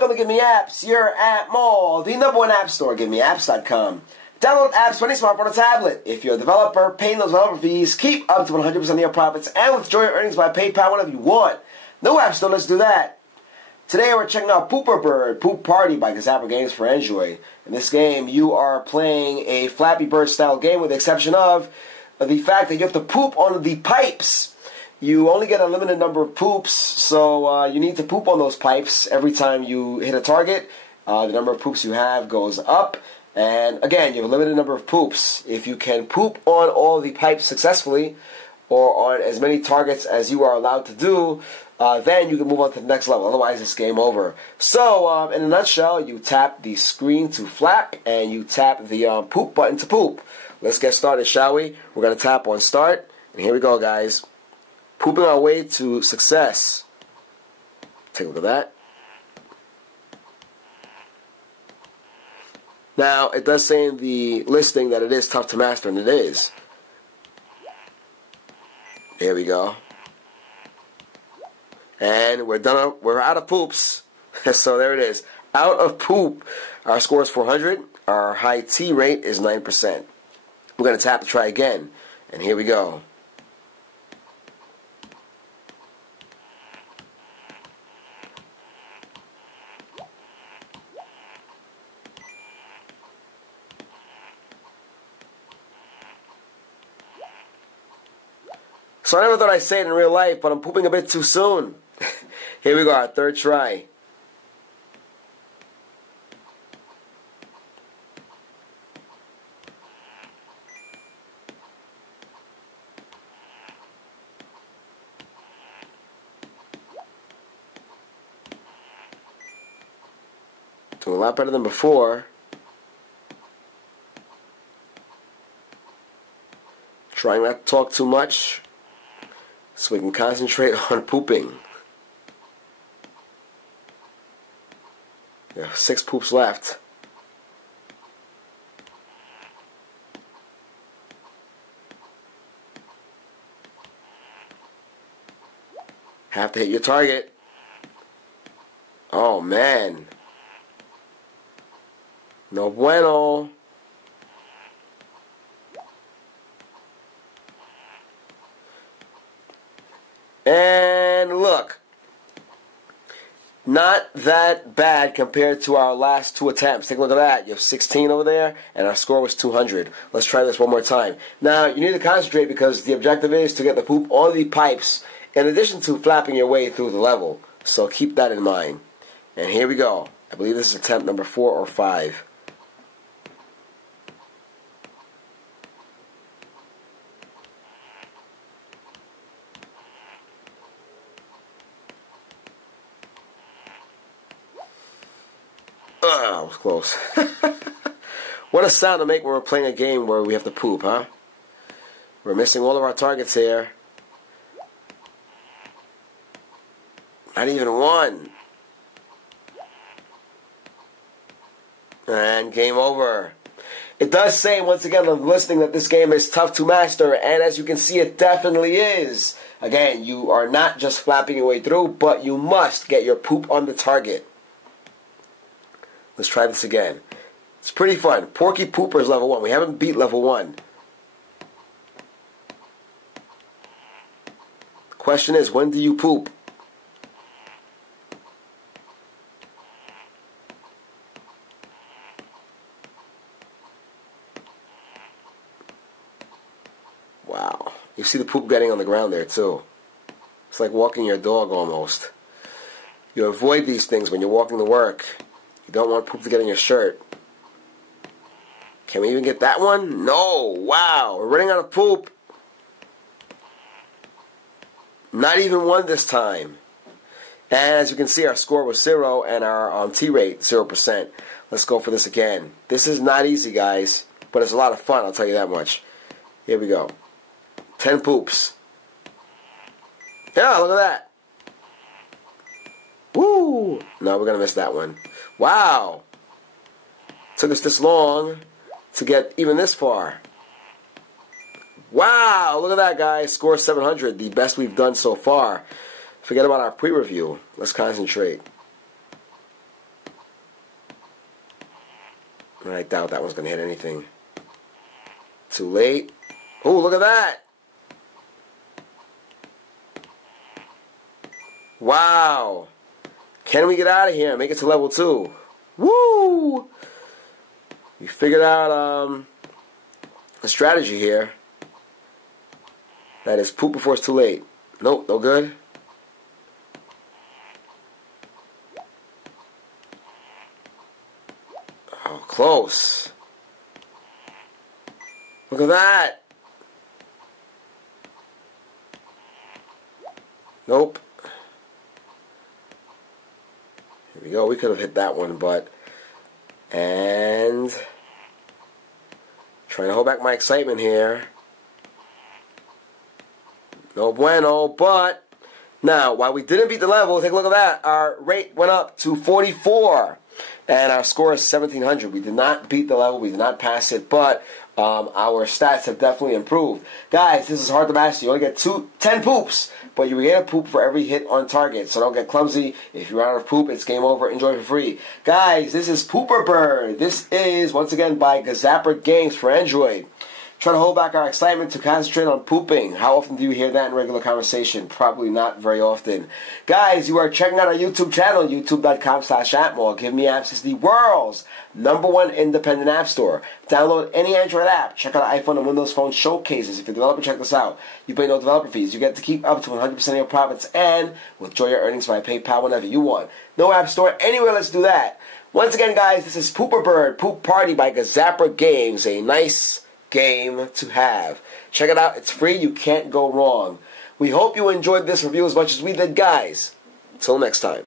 welcome to GiveMeApps, your app mall, the #1 app store, GiveMeApps.com. Download apps for any smartphone or tablet. If you're a developer, paying those developer fees, keep up to 100% of your profits, and withdraw your earnings by PayPal whenever you want. No app store, let's do that. Today we're checking out Pooper Bird, Poop Party by Zapper Games for Android. In this game, you are playing a Flappy Bird style game with the exception of the fact that you have to poop on the pipes. You only get a limited number of poops, so you need to poop on those pipes every time you hit a target. The number of poops you have goes up, and again, you have a limited number of poops. If you can poop on all the pipes successfully, or on as many targets as you are allowed to do, then you can move on to the next level. Otherwise, it's game over. So, in a nutshell, you tap the screen to flap, and you tap the poop button to poop. Let's get started, shall we? We're going to tap on start, and here we go, guys. Pooping our way to success. Take a look at that. Now, it does say in the listing that it is tough to master, and it is. Here we go. And we're done. We're out of poops. So there it is. Out of poop. Our score is 400. Our high T rate is 9%. We're going to tap to try again. And here we go. So I never thought I'd say it in real life, but I'm pooping a bit too soon. Here we go, our third try. Doing a lot better than before. Trying not to talk too much, so we can concentrate on pooping. There are 6 poops left. Have to hit your target. Oh man. No bueno. And look, not that bad compared to our last 2 attempts. Take a look at that. You have 16 over there, and our score was 200. Let's try this one more time. Now, you need to concentrate because the objective is to get the poop on the pipes in addition to flapping your way through the level. So keep that in mind. And here we go. I believe this is attempt number 4 or 5. That was close. What a sound to make when we're playing a game where we have to poop, huh? We're missing all of our targets here. Not even one. And game over. It does say, once again, on the listing that this game is tough to master, and as you can see, it definitely is. Again, you are not just flapping your way through, but you must get your poop on the target. Let's try this again. It's pretty fun. Porky Pooper is level 1. We haven't beat level 1. The question is, when do you poop? Wow. You see the poop getting on the ground there too. It's like walking your dog almost. You avoid these things when you're walking to work. You don't want poop to get in your shirt. Can we even get that one? No! Wow! We're running out of poop. Not even one this time. And as you can see, our score was 0 and our T rate 0%. Let's go for this again. This is not easy, guys, but it's a lot of fun, I'll tell you that much. Here we go. 10 poops. Yeah, look at that. Woo! No, we're going to miss that one. Wow! Took us this long to get even this far. Wow! Look at that, guys. Score 700, the best we've done so far. Forget about our pre-review. Let's concentrate. I doubt that one's going to hit anything. Too late. Oh, look at that. Wow. Can we get out of here and make it to level 2? Woo! We figured out a strategy here. That is poop before it's too late. Nope, no good. Oh, close. Look at that. Nope. Here we go. We could have hit that one, but... And... Trying to hold back my excitement here. No bueno, but... Now, while we didn't beat the level, take a look at that. Our rate went up to 44. And our score is 1,700. We did not beat the level. We did not pass it. But our stats have definitely improved. Guys, this is hard to master. You only get 10 poops. But you get a poop for every hit on target. So don't get clumsy. If you're out of poop, it's game over. Enjoy for free. Guys, this is Pooper Bird. This is, once again, by GiveMeApps Games for Android. Trying to hold back our excitement to concentrate on pooping. How often do you hear that in regular conversation? Probably not very often. Guys, you are checking out our YouTube channel, youtube.com/appmall. GiveMeApps is the world's #1 independent app store. Download any Android app. Check out iPhone and Windows Phone showcases. If you're a developer, check this out. You pay no developer fees. You get to keep up to 100% of your profits and withdraw your earnings by PayPal whenever you want. No app store anywhere. Let's do that. Once again, guys, this is Pooper Bird, Poop Party by GiveMeApps Games. A nice game to have. Check it out. It's free. You can't go wrong. We hope you enjoyed this review as much as we did, guys. Until next time.